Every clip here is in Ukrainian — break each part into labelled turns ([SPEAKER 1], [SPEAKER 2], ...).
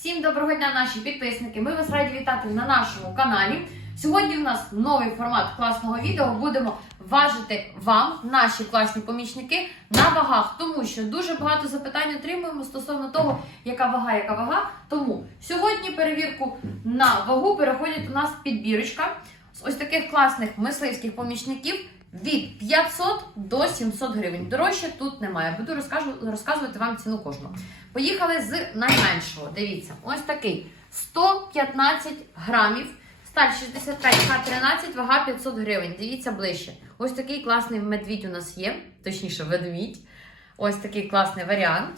[SPEAKER 1] Всім доброго дня, наші підписники. Ми вас раді вітати на нашому каналі. Сьогодні у нас новий формат класного відео. Будемо важити вам, наші класні помічники, на вагах, тому що дуже багато запитань отримуємо стосовно того, яка вага, яка вага. Тому сьогодні перевірку на вагу переходить у нас підбірочка з ось таких класних мисливських помічників. Від 500 до 700 гривень. Дорожче тут немає. Буду розкажу- розказувати вам ціну кожного. Поїхали з найменшого. Дивіться, ось такий 115 грамів, сталь 65 Х13, вага 500 гривень. Дивіться ближче. Ось такий класний медвідь у нас є, точніше, ведмідь. Ось такий класний варіант.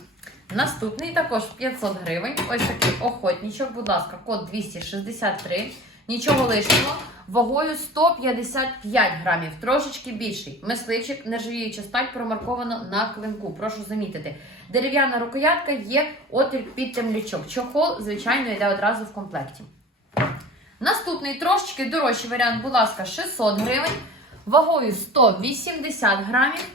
[SPEAKER 1] Наступний також 500 гривень. Ось такий охотничок, будь ласка, код 263. Нічого лишнього. Вагою 155 грамів, трошечки більший. Мисливчик, нержавіюча сталь промарковано на клинку. Прошу замітити. Дерев'яна рукоятка є отвір під темлячок. Чохол, звичайно, йде одразу в комплекті. Наступний трошечки дорожчий варіант, будь ласка, 600 гривень. Вагою 180 грамів.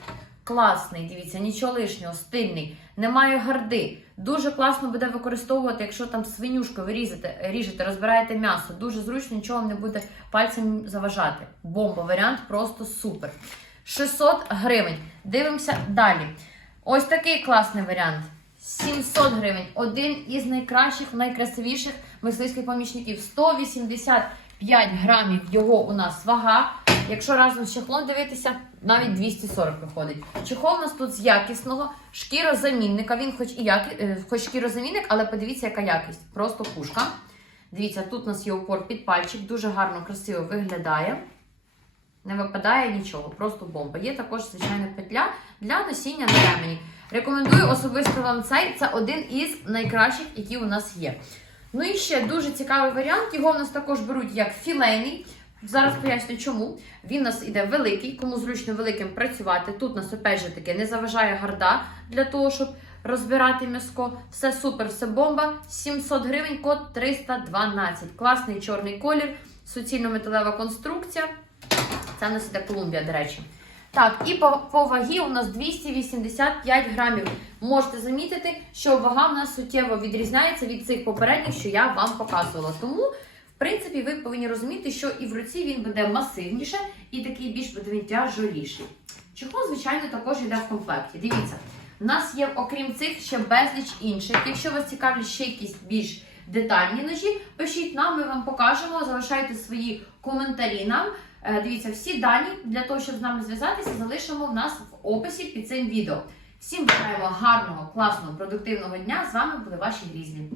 [SPEAKER 1] Класний, дивіться, нічого лишнього, стильний, немає гарди. Дуже класно буде використовувати, якщо там свинюшку ви ріжете, розбираєте м'ясо. Дуже зручно, нічого вам не буде пальцем заважати. Бомба, варіант просто супер. 600 гривень. Дивимося далі. Ось такий класний варіант. 700 гривень. Один із найкращих, найкрасивіших мисливських помічників. 185 грамів його у нас вага. Якщо разом з чехлом дивитися, навіть 240 виходить. Чехол у нас тут з якісного шкірозамінника. Він хоч і як, е, хоч шкірозамінник, але подивіться, яка якість. Просто пушка. Дивіться, тут у нас є упор під пальчик, дуже гарно, красиво виглядає. Не випадає нічого, просто бомба. Є також, звичайно, петля для носіння на ремені. Рекомендую особисто вам цей. Це один із найкращих, які у нас є. Ну і ще дуже цікавий варіант. Його в нас також беруть як філейний. Зараз поясню, чому. Він у нас іде великий, кому зручно великим працювати. Тут нас опять же таки не заважає гарда для того, щоб розбирати м'яско. Все супер, все бомба. 700 гривень, код 312. Класний чорний колір, суцільно-металева конструкція. Це у нас іде Колумбія, до речі. Так, і по, по вагі у нас 285 грамів. Можете замітити, що вага в нас суттєво відрізняється від цих попередніх, що я вам показувала. Тому, в принципі, ви повинні розуміти, що і в руці він буде масивніше і такий більш тяжоліший. Чохол, звичайно, також йде в комплекті. Дивіться, у нас є, окрім цих, ще безліч інших. Якщо вас цікавлять ще якісь більш детальні ножі, пишіть нам, ми вам покажемо, залишайте свої коментарі нам. Е, Дивіться, всі дані для того, щоб з нами зв'язатися, залишимо в нас в описі під цим відео. Всім бажаємо гарного, класного, продуктивного дня. З вами були ваші грізні.